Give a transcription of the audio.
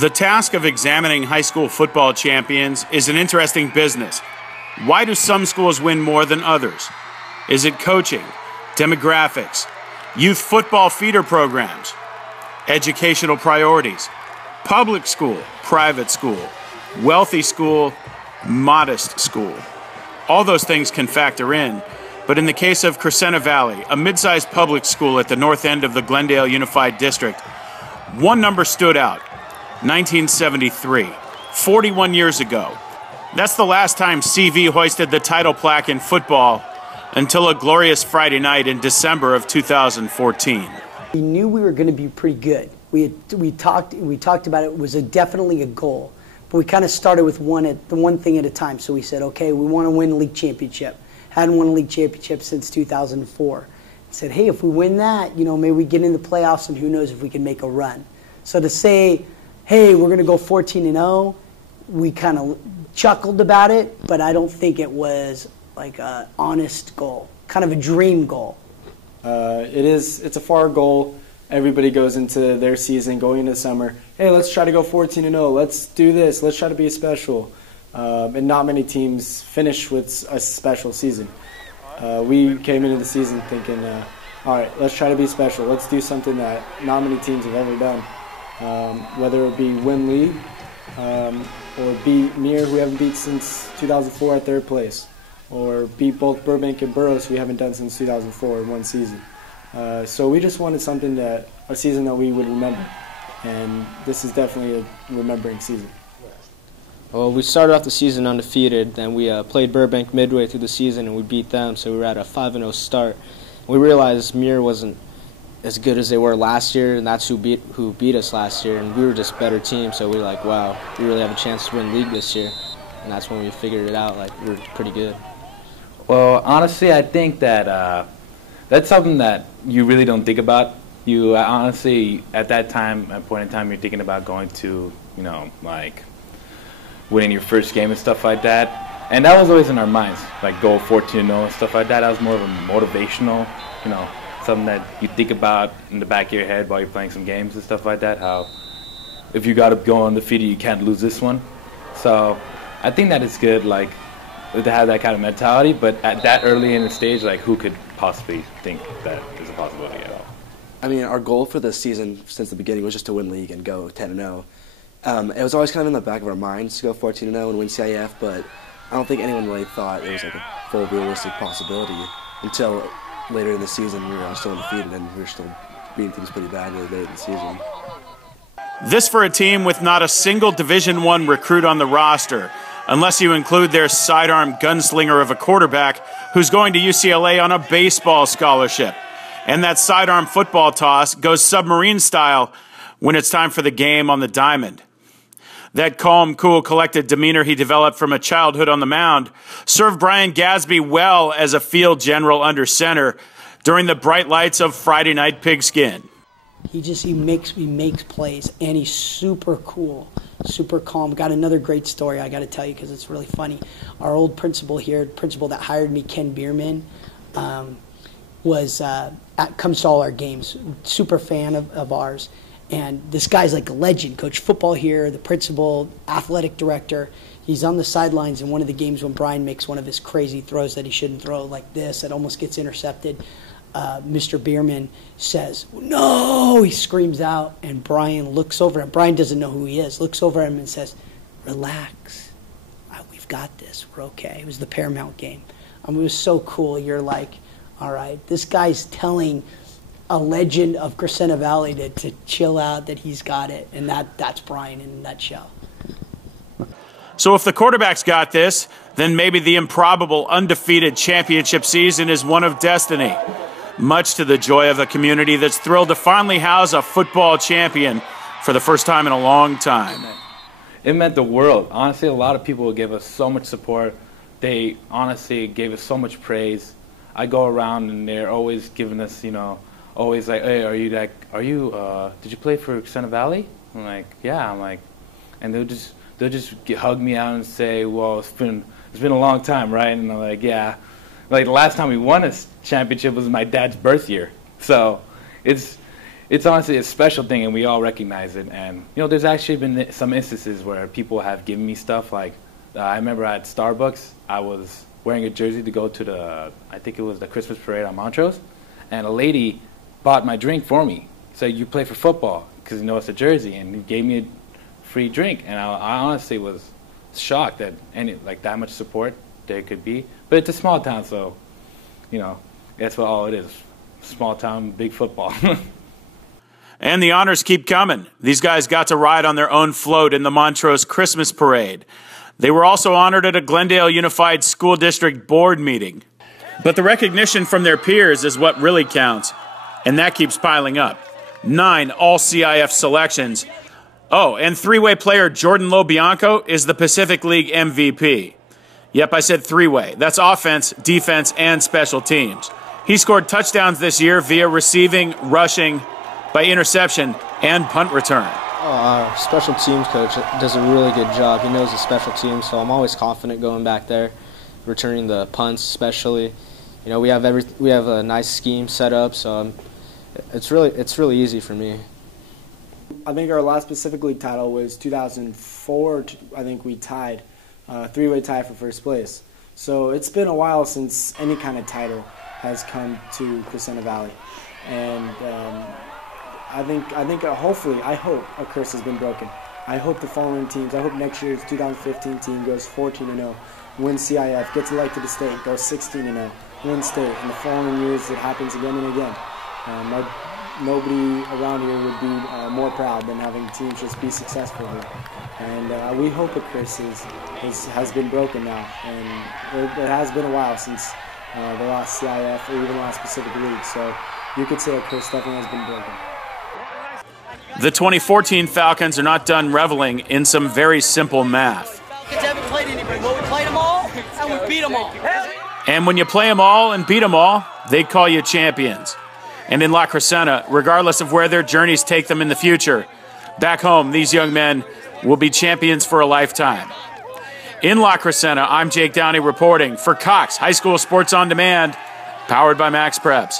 The task of examining high school football champions is an interesting business. Why do some schools win more than others? Is it coaching, demographics, youth football feeder programs, educational priorities, public school, private school, wealthy school, modest school? All those things can factor in, but in the case of Crescenta Valley, a mid-sized public school at the north end of the Glendale Unified District, one number stood out: 1973, 41 years ago. That's the last time CV hoisted the title plaque in football until a glorious Friday night in December of 2014. We knew we were going to be pretty good. We talked about it. It was definitely a goal, but we kind of started with one thing at a time. So we said, okay, we want to win a league championship. Hadn't won a league championship since 2004. Said, hey, if we win that, maybe we get in the playoffs, and who knows if we can make a run. So to say, hey, we're going to go 14-0, we kind of chuckled about it, but I don't think it was like an honest goal, kind of a dream goal. It's a far goal. Everybody goes into their season, going into the summer, hey, let's try to go 14-0, let's do this, let's try to be special. And not many teams finish with a special season. We came into the season thinking, all right, let's try to be special. Let's do something that not many teams have ever done. Whether it be win league or beat Mir, who we haven't beat since 2004 at third place, or beat both Burbank and Burroughs, who we haven't done since 2004 in one season. So we just wanted something a season that we would remember, and this is definitely a remembering season. Well, we started off the season undefeated, then we played Burbank midway through the season and we beat them, so we were at a 5-0 start. We realized Mir wasn't as good as they were last year, and that's who beat us last year, and we were just a better team, so we were like, wow, we really have a chance to win league this year. And that's when we figured it out, like, we were pretty good. Well, honestly, I think that that's something that you really don't think about. You honestly, at that point in time, you're thinking about going to, like, winning your first game and stuff like that. And that was always in our minds, like go 14-0 and stuff like that. That was more of a motivational, something that you think about in the back of your head while you're playing some games and stuff like that, how if you got to go undefeated, you can't lose this one. So I think that it's good, like, to have that kind of mentality, but at that early in the stage, like, who could possibly think that is a possibility at all? I mean, our goal for this season since the beginning was just to win league and go 10-0. It was always kind of in the back of our minds to go 14-0 and win CIF, but I don't think anyone really thought it was like a full realistic possibility until later in the season. We were still undefeated and we were still beating things pretty bad really late in the season. This for a team with not a single Division I recruit on the roster, unless you include their sidearm gunslinger of a quarterback who's going to UCLA on a baseball scholarship. And that sidearm football toss goes submarine style when it's time for the game on the diamond. That calm, cool, collected demeanor he developed from a childhood on the mound served Brian Gadsby well as a field general under center during the bright lights of Friday Night Pigskin. He makes plays, and he's super cool, super calm. Got another great story I got to tell you because it's really funny. Our old principal here, the principal that hired me, Ken Bierman, comes to all our games. Super fan of ours. And this guy's like a legend, coached football here, the principal, athletic director. He's on the sidelines in one of the games when Brian makes one of his crazy throws that he shouldn't throw, like this, that almost gets intercepted. Mr. Bierman says, no, he screams out, and Brian looks over at him. Brian doesn't know who he is, looks over at him and says, relax, we've got this, we're okay. It was the Paramount game. It was so cool. You're like, all right, this guy's telling a legend of Crescenta Valley to chill out, that he's got it, and that's Brian in a nutshell. So if the quarterback's got this, then maybe the improbable undefeated championship season is one of destiny, much to the joy of a community that's thrilled to finally house a football champion for the first time in a long time. It meant the world. Honestly, a lot of people gave us so much support. They honestly gave us so much praise. I go around and they're always giving us, always like, hey, did you play for Crescenta Valley? I'm like, yeah. I'm like, and they'll just hug me out and say, well, it's been a long time, right? And I'm like, yeah. Like the last time we won a championship was my dad's birth year. So it's it's honestly a special thing, and we all recognize it. And there's actually been some instances where people have given me stuff. Like I remember at Starbucks, I was wearing a jersey to go to I think it was the Christmas parade on Montrose, and a lady bought my drink for me. Said, "You play for football," because it's a jersey, and he gave me a free drink. And I honestly was shocked that that much support there could be. But it's a small town, so that's what all it is. Small town, big football. And the honors keep coming. These guys got to ride on their own float in the Montrose Christmas parade. They were also honored at a Glendale Unified School District board meeting. But the recognition from their peers is what really counts, and that keeps piling up. 9 all-CIF selections. Oh, and three-way player Jordan Lobianco is the Pacific League MVP. Yep, I said three-way. That's offense, defense, and special teams. He scored touchdowns this year via receiving, rushing, by interception, and punt return. Our special teams coach does a really good job. He knows the special teams, so I'm always confident going back there, returning the punts especially. We have a nice scheme set up, so it's really easy for me. I think our last Pacific League title was 2004. I think we tied, three-way tie for first place. So it's been a while since any kind of title has come to Crescenta Valley, and I hope a curse has been broken. I hope the following teams, I hope next year's 2015 team goes 14-0, wins CIF, gets elected to state, goes 16-0, wins state, and the following years it happens again and again. Nobody around here would be more proud than having teams just be successful here. And we hope the curse has been broken now, and it has been a while since the last CIF or even last Pacific League, so you could say a curse definitely has been broken. The 2014 Falcons are not done reveling in some very simple math. Falcons haven't played anybody. Well, we played them all, and we beat them all. And when you play them all and beat them all, they call you champions. And in La Crescenta, regardless of where their journeys take them in the future, back home, these young men will be champions for a lifetime. In La Crescenta, I'm Jake Downey reporting for Cox High School Sports On Demand, powered by Max Preps.